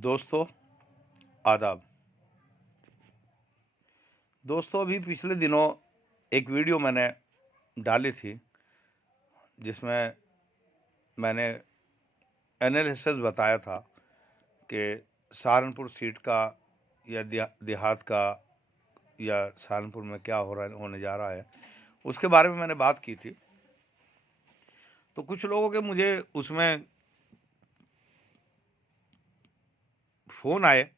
दोस्तों, आदाब। दोस्तों, अभी पिछले दिनों एक वीडियो मैंने डाली थी जिसमें मैंने एनालिसिस बताया था कि सहारनपुर सीट का या देहात का या सहारनपुर में क्या होने जा रहा है, उसके बारे में मैंने बात की थी। तो कुछ लोगों के मुझे उसमें फ़ोन आए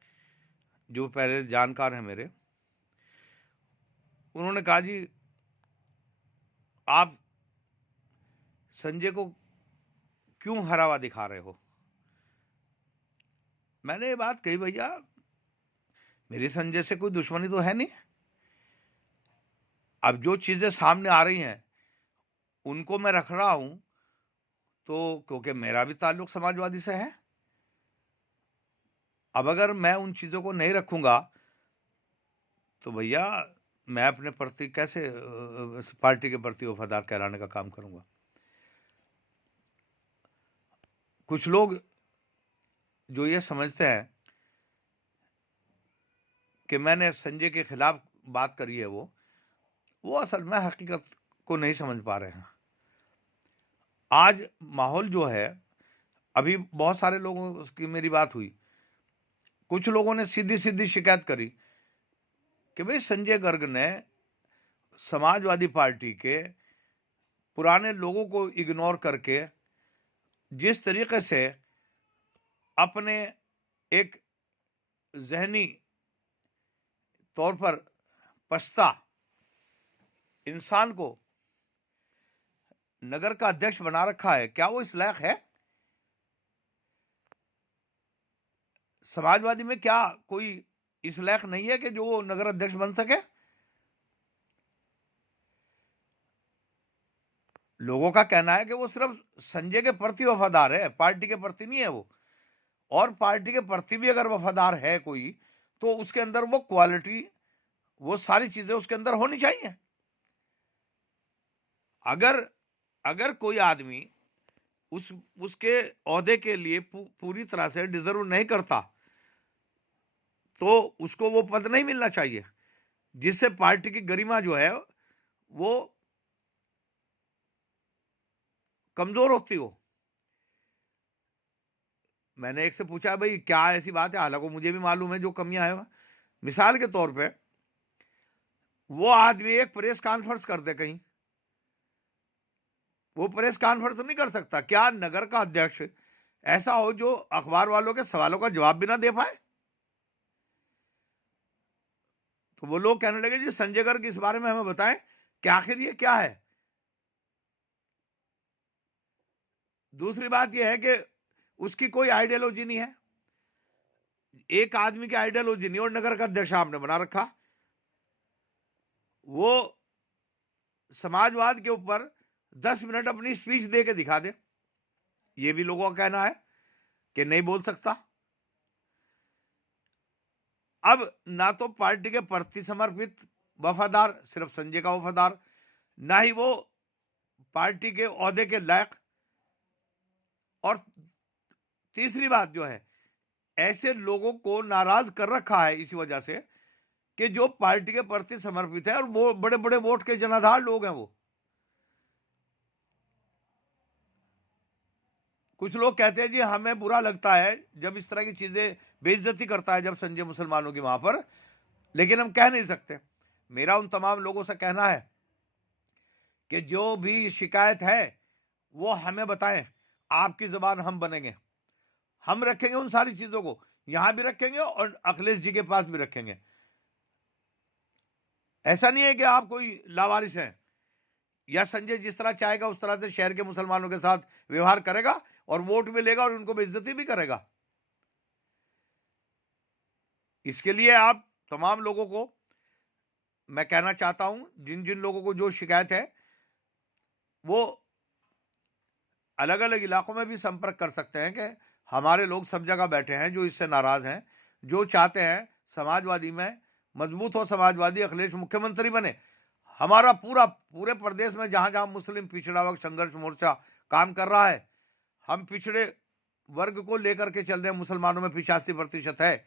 जो पहले जानकार हैं मेरे। उन्होंने कहा, जी आप संजय को क्यों हरावा दिखा रहे हो। मैंने ये बात कही, भैया मेरी संजय से कोई दुश्मनी तो है नहीं। अब जो चीजें सामने आ रही हैं उनको मैं रख रहा हूं तो क्योंकि मेरा भी ताल्लुक समाजवादी से है। अब अगर मैं उन चीजों को नहीं रखूंगा तो भैया मैं अपने प्रति कैसे पार्टी के प्रति वफादार कहलाने का काम करूंगा। कुछ लोग जो ये समझते हैं कि मैंने संजय के खिलाफ बात करी है, वो असल में हकीकत को नहीं समझ पा रहे हैं। आज माहौल जो है, अभी बहुत सारे लोगों की मेरी बात हुई, कुछ लोगों ने सीधी सीधी शिकायत करी कि भाई संजय गर्ग ने समाजवादी पार्टी के पुराने लोगों को इग्नोर करके जिस तरीके से अपने एक जहनी तौर पर पछता इंसान को नगर का अध्यक्ष बना रखा है, क्या वो इस लायक है? समाजवादी में क्या कोई इस लायक नहीं है कि जो वो नगर अध्यक्ष बन सके? लोगों का कहना है कि वो सिर्फ संजय के प्रति वफादार है, पार्टी के प्रति नहीं है वो। और पार्टी के प्रति भी अगर वफादार है कोई, तो उसके अंदर वो क्वालिटी, वो सारी चीजें उसके अंदर होनी चाहिए। अगर अगर कोई आदमी उसके ओहदे के लिए पूरी तरह से डिजर्व नहीं करता तो उसको वो पद नहीं मिलना चाहिए, जिससे पार्टी की गरिमा जो है वो कमजोर होती हो। मैंने एक से पूछा, भाई क्या ऐसी बात है? हालांकि मुझे भी मालूम है जो कमियां हैं। मिसाल के तौर पे वो आदमी एक प्रेस कॉन्फ्रेंस कर दे कहीं, वो प्रेस कॉन्फ्रेंस नहीं कर सकता। क्या नगर का अध्यक्ष ऐसा हो जो अखबार वालों के सवालों का जवाब भी ना दे पाए? तो वो लोग कहने लगे, जी संजय गर्ग इस बारे में हमें बताएं कि आखिर ये क्या है। दूसरी बात यह है कि उसकी कोई आइडियोलॉजी नहीं है। एक आदमी की आइडियोलॉजी नहीं और नगर का अध्यक्ष आपने बना रखा। वो समाजवाद के ऊपर 10 मिनट अपनी स्पीच दे के दिखा दे, ये भी लोगों का कहना है कि नहीं बोल सकता। अब ना तो पार्टी के प्रति समर्पित वफादार, सिर्फ संजय का वफादार, ना ही वो पार्टी के ओहदे के लायक। और तीसरी बात जो है, ऐसे लोगों को नाराज कर रखा है इसी वजह से कि जो पार्टी के प्रति समर्पित है और वो बड़े बड़े वोट के जनाधार लोग हैं। वो कुछ लोग कहते हैं, जी हमें बुरा लगता है जब इस तरह की चीजें, बेइज्जती करता है जब संजय मुसलमानों की वहां पर, लेकिन हम कह नहीं सकते। मेरा उन तमाम लोगों से कहना है कि जो भी शिकायत है वो हमें बताएं, आपकी जबान हम बनेंगे, हम रखेंगे उन सारी चीजों को, यहां भी रखेंगे और अखिलेश जी के पास भी रखेंगे। ऐसा नहीं है कि आप कोई लावारिस हैं, या संजय जिस तरह चाहेगा उस तरह से शहर के मुसलमानों के साथ व्यवहार करेगा और वोट भी लेगा और उनको बेइज्जती भी करेगा। इसके लिए आप तमाम लोगों को मैं कहना चाहता हूं, जिन जिन लोगों को जो शिकायत है वो अलग अलग इलाकों में भी संपर्क कर सकते हैं कि हमारे लोग सब जगह बैठे हैं जो इससे नाराज हैं, जो चाहते हैं समाजवादी में मजबूत हो, समाजवादी अखिलेश मुख्यमंत्री बने। हमारा पूरे प्रदेश में जहां जहां मुस्लिम पिछड़ा वर्ग संघर्ष मोर्चा काम कर रहा है, हम पिछड़े वर्ग को लेकर के चल रहे हैं, मुसलमानों में 85% है,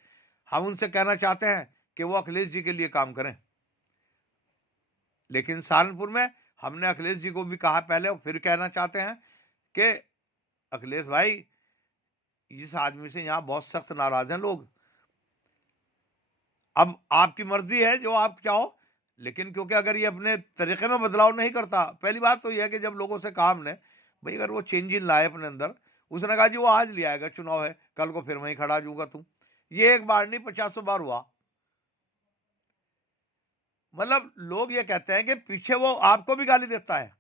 हम उनसे कहना चाहते हैं कि वो अखिलेश जी के लिए काम करें। लेकिन सहारनपुर में हमने अखिलेश जी को भी कहा पहले और फिर कहना चाहते हैं कि अखिलेश भाई, इस आदमी से यहां बहुत सख्त नाराज हैं लोग। अब आपकी मर्जी है जो आप चाहो, लेकिन क्योंकि अगर ये अपने तरीके में बदलाव नहीं करता, पहली बात तो यह है कि जब लोगों से कहा हमने भाई अगर वो चेंज इन लाए अपने अंदर, उसने कहा जी वो आज ले आएगा, चुनाव है, कल को फिर वहीं खड़ा जूगा तुम। ये एक बार नहीं 50 बार हुआ। मतलब लोग ये कहते हैं कि पीछे वो आपको भी गाली देता है।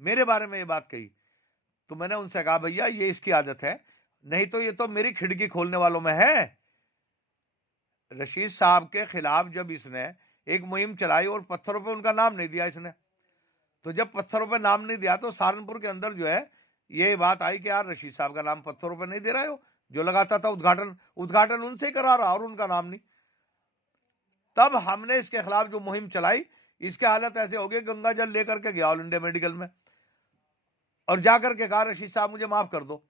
मेरे बारे में ये बात कही तो मैंने उनसे कहा भैया ये इसकी आदत है, नहीं तो ये तो मेरी खिड़की खोलने वालों में है। रशीद साहब के खिलाफ जब इसने एक मुहिम चलाई और पत्थरों पे उनका नाम नहीं दिया इसने, तो जब पत्थरों पे नाम नहीं दिया तो सहारनपुर के अंदर जो है ये बात आई कि यार रशीद साहब का नाम पत्थरों पे नहीं दे रहे हो, जो लगाता था उद्घाटन उनसे ही करा रहा और उनका नाम नहीं। तब हमने इसके खिलाफ जो मुहिम चलाई, इसके हालत ऐसे हो गए, गंगा जल लेकर के गया ऑल इंडिया मेडिकल में और जाकर के कहा रशीद साहब मुझे माफ कर दो।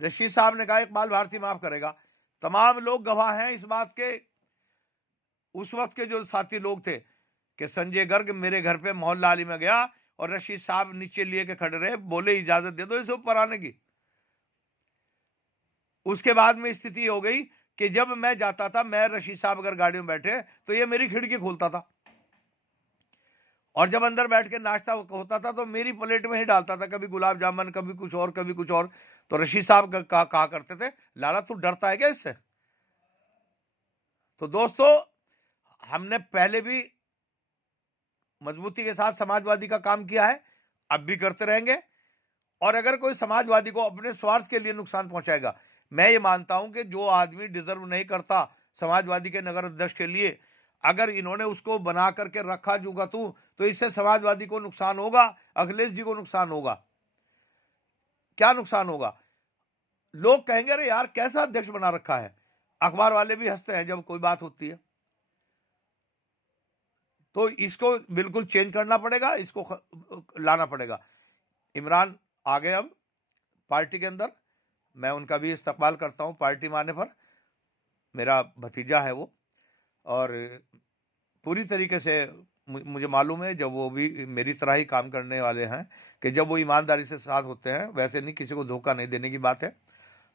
रशीद साहब ने कहा इकबाल भारती माफ करेगा। तमाम लोग गवाह हैं इस बात के, उस वक्त के जो साथी लोग थे कि संजय गर्ग मेरे घर पे मोहल्ला अली में गया और रशीद साहब नीचे लिए के खड़े रहे, बोले इजाजत दे दो इसे ऊपर आने की। उसके बाद में स्थिति हो गई कि जब मैं जाता था, मैं रशीद साहब अगर गाड़ी में बैठे तो ये मेरी खिड़की खोलता था और जब अंदर बैठ के नाश्ता होता था तो मेरी प्लेट में ही डालता था, कभी गुलाब जामुन, कभी कुछ और, कभी कुछ और। तो रशीद साहब कहा करते थे लाला तू डरता है क्या इससे। तो दोस्तों हमने पहले भी मजबूती के साथ समाजवादी का काम किया है, अब भी करते रहेंगे। और अगर कोई समाजवादी को अपने स्वार्थ के लिए नुकसान पहुंचाएगा, मैं ये मानता हूं कि जो आदमी डिजर्व नहीं करता समाजवादी के नगर अध्यक्ष के लिए, अगर इन्होंने उसको बना करके रखा जूगा तो इससे समाजवादी को नुकसान होगा, अखिलेश जी को नुकसान होगा। क्या नुकसान होगा? लोग कहेंगे अरे यार कैसा अध्यक्ष बना रखा है। अखबार वाले भी हंसते हैं जब कोई बात होती है। तो इसको बिल्कुल चेंज करना पड़ेगा, इसको लाना पड़ेगा। इमरान आ गए अब पार्टी के अंदर, मैं उनका भी इस्तकबाल करता हूं पार्टी में आने पर। मेरा भतीजा है वो, और पूरी तरीके से मुझे मालूम है जब वो भी मेरी तरह ही काम करने वाले हैं कि जब वो ईमानदारी से साथ होते हैं, वैसे नहीं किसी को धोखा नहीं देने की बात है।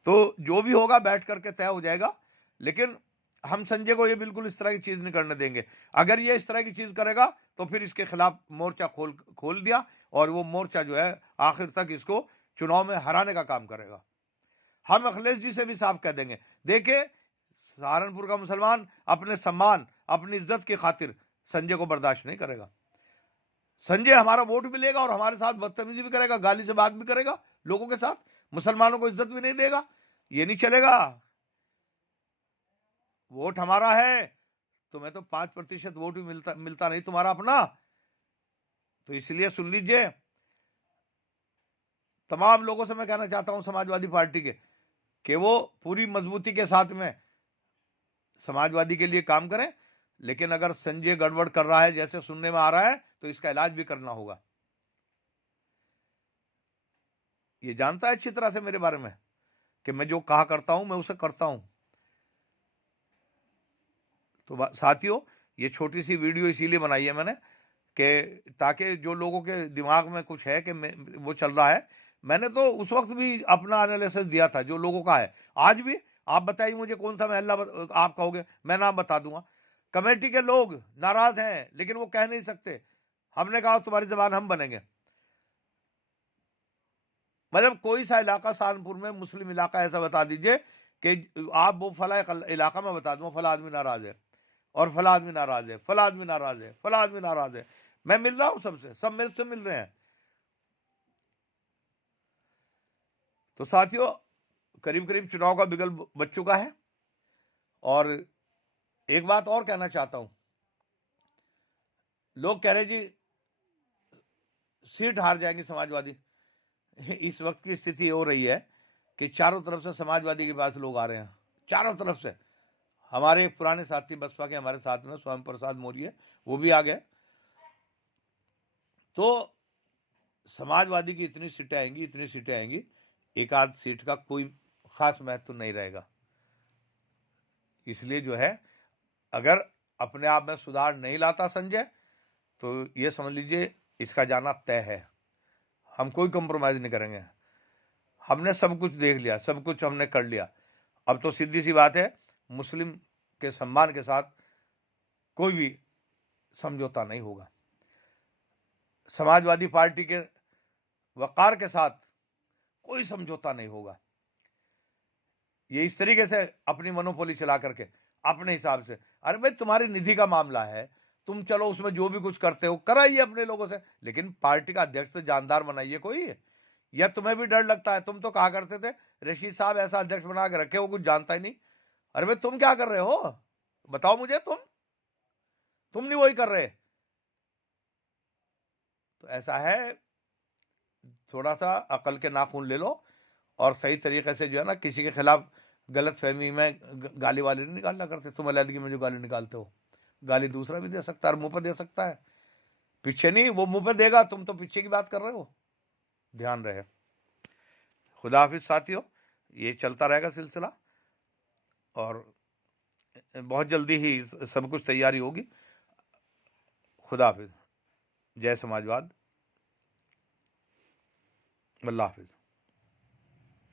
तो जो भी होगा बैठ करके तय हो जाएगा, लेकिन हम संजय को ये बिल्कुल इस तरह की चीज नहीं करने देंगे। अगर ये इस तरह की चीज करेगा तो फिर इसके खिलाफ मोर्चा खोल दिया, और वो मोर्चा जो है आखिर तक इसको चुनाव में हराने का काम करेगा। हम अखिलेश जी से भी साफ कह देंगे, देखिए सहारनपुर का मुसलमान अपने सम्मान, अपनी इज्जत की खातिर संजय को बर्दाश्त नहीं करेगा। संजय हमारा वोट भी लेगा और हमारे साथ बदतमीजी भी करेगा, गाली से बात भी करेगा लोगों के साथ, मुसलमानों को इज्जत भी नहीं देगा। ये नहीं चलेगा। वोट हमारा है, तुम्हें तो 5% वोट भी मिलता नहीं तुम्हारा अपना। तो इसलिए सुन लीजिए, तमाम लोगों से मैं कहना चाहता हूं समाजवादी पार्टी के कि वो पूरी मजबूती के साथ में समाजवादी के लिए काम करें, लेकिन अगर संजय गड़बड़ कर रहा है जैसे सुनने में आ रहा है तो इसका इलाज भी करना होगा। ये जानता है अच्छी तरह से मेरे बारे में कि मैं जो कहा करता हूं मैं उसे करता हूं। तो साथियों, ये छोटी सी वीडियो इसीलिए बनाई है मैंने कि ताकि जो लोगों के दिमाग में कुछ है कि वो चल रहा है, मैंने तो उस वक्त भी अपना एनालिसिस दिया था जो लोगों का है। आज भी आप बताइए मुझे कौन सा महल्ला आप कहोगे, मैं नाम बता दूंगा। कमेटी के लोग नाराज हैं लेकिन वो कह नहीं सकते। हमने कहा तुम्हारी जबान हम बनेंगे। मतलब कोई सा इलाका सहारनपुर में मुस्लिम इलाका ऐसा बता दीजिए कि आप वो फला इलाका में बता दूंगा फला आदमी नाराज है और फला आदमी नाराज है, फला आदमी नाराज है, फला आदमी नाराज है। मैं मिल रहा हूं सबसे, सब मेरे से मिल रहे हैं। तो साथियों, करीब करीब चुनाव का बिगल बच चुका है। और एक बात और कहना चाहता हूं, लोग कह रहे जी सीट हार जाएंगे समाजवादी। इस वक्त की स्थिति हो रही है कि चारों तरफ से समाजवादी के पास लोग आ रहे हैं, चारों तरफ से। हमारे पुराने साथी बसपा के हमारे साथ में स्वयं प्रसाद मौर्य, वो भी आ गए। तो समाजवादी की इतनी सीटें आएंगी, इतनी सीटें आएंगी एक आध सीट का कोई खास महत्व नहीं रहेगा। इसलिए जो है, अगर अपने आप में सुधार नहीं लाता संजय, तो ये समझ लीजिए इसका जाना तय है। हम कोई कंप्रोमाइज नहीं करेंगे। हमने सब कुछ देख लिया, सब कुछ हमने कर लिया। अब तो सीधी सी बात है, मुस्लिम के सम्मान के साथ कोई भी समझौता नहीं होगा। समाजवादी पार्टी के वकार के साथ कोई समझौता नहीं होगा। ये इस तरीके से अपनी मोनोपोली चला करके अपने हिसाब से, अरे भाई तुम्हारी निधि का मामला है, तुम चलो उसमें जो भी कुछ करते हो कराइए अपने लोगों से, लेकिन पार्टी का अध्यक्ष तो जानदार बनाइए कोई। या तुम्हें भी डर लगता है? तुम तो कहा करते थे रशीद साहब ऐसा अध्यक्ष बना के रखे, वो कुछ जानता ही नहीं। अरे भाई तुम क्या कर रहे हो, बताओ मुझे। तुम नहीं वही कर रहे। तो ऐसा है, थोड़ा सा अकल के नाखून ले लो और सही तरीके से जो है ना, किसी के खिलाफ गलत फहमी में गाली वाली नहीं निकालना करते। तुम अलहदगी में जो गाली निकालते हो, गाली दूसरा भी दे सकता है और मुंह पर दे सकता है, पीछे नहीं। वो मुंह पे देगा, तुम तो पीछे की बात कर रहे हो। ध्यान रहे। खुदा हाफिज साथियों, ये चलता रहेगा सिलसिला और बहुत जल्दी ही सब कुछ तैयारी होगी। खुदा हाफिज। जय समाजवाद। अल्लाह हाफिज।